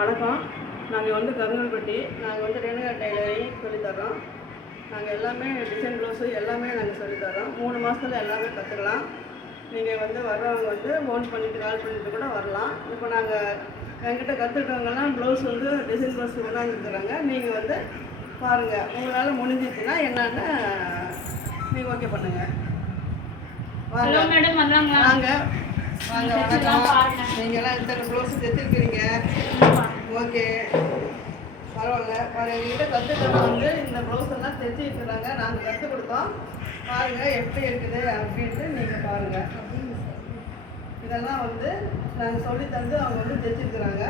வணக்கம். நாங்கள் வந்து கருங்கல்பட்டி. நாங்கள் வந்து ரேணுகா டைலரிங் சொல்லித்தரோம். நாங்கள் எல்லாமே டிசைன் ப்ளவுஸு எல்லாமே நாங்கள் சொல்லித்தரோம். 3 மாதத்தில் எல்லாமே கற்றுக்கலாம். நீங்கள் வந்து வர்றவங்க வந்து ஃபோன் பண்ணிவிட்டு கால் பண்ணிவிட்டு கூட வரலாம். இப்போ நாங்கள் என்கிட்ட கற்றுக்கிறவங்கெல்லாம் ப்ளவுஸ் வந்து டிசைன் ப்ளவுஸ் கொண்டாந்துருக்குறாங்க. நீங்கள் வந்து பாருங்கள், உங்களால் முடிஞ்சிச்சுன்னா என்னன்னு நீங்கள் ஓகே பண்ணுங்கள். வாங்க வாங்க வாங்க. வணக்கம். நீங்கள்லாம் இத்தனை ப்ளவுஸு தைச்சிருக்கிறீங்க. ஓகே, பரவாயில்ல. எங்ககிட்ட கற்றுக்கிறவங்க வந்து இந்த ப்ளவுஸ் எல்லாம் தைச்சி இருக்கிறாங்க. நாங்கள் கற்றுக் கொடுத்தோம். பாருங்கள் எப்படி இருக்குது அப்படின்ட்டு நீங்கள் பாருங்கள். இதெல்லாம் வந்து நாங்கள் சொல்லி தந்து அவங்க வந்து தைச்சிருக்கிறாங்க.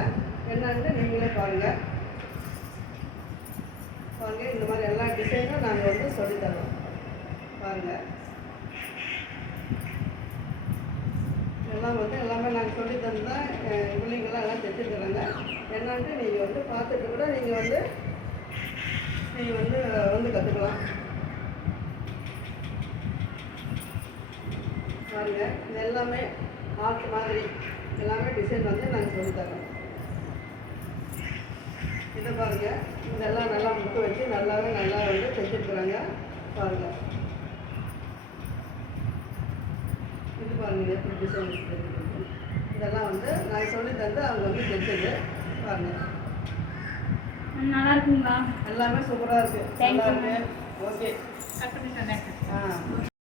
என்னன்ட்டு நீங்களே பாருங்கள். பாருங்கள், இந்த மாதிரி எல்லா டிசைனும் நாங்கள் வந்து சொல்லித்தரோம். பாருங்கள், எல்லாம் வந்து எல்லாமே நாங்கள் சொல்லி தந்து தான் பிள்ளைங்கள்லாம் எல்லாம் தைச்சிருக்கிறாங்க. என்னன்ட்டு நீங்கள் வந்து பார்த்துட்டு கூட நீங்கள் வந்து கற்றுக்கலாம். பாருங்கள், இது எல்லாமே ஆர்ட் மாதிரி எல்லாமே டிசைன் வந்து நாங்கள் சொல்லித்தரோம். இதை பாருங்கள், இதெல்லாம் நல்லா முக்க வச்சு நல்லா வந்து தைச்சிருக்கிறாங்க. பாருங்கள், இது பாருங்கள் எப்படி டிசைன் இருக்குது. இதெல்லாம் வந்து நான் சொல்லி தந்து அவங்க வந்து தைச்சது. பாருங்கள், நல்லா இருக்குங்களா? எல்லாமே சூப்பராக இருக்குது. நல்லா இருக்குது. ஓகே. கட் பண்ணி தரேன்.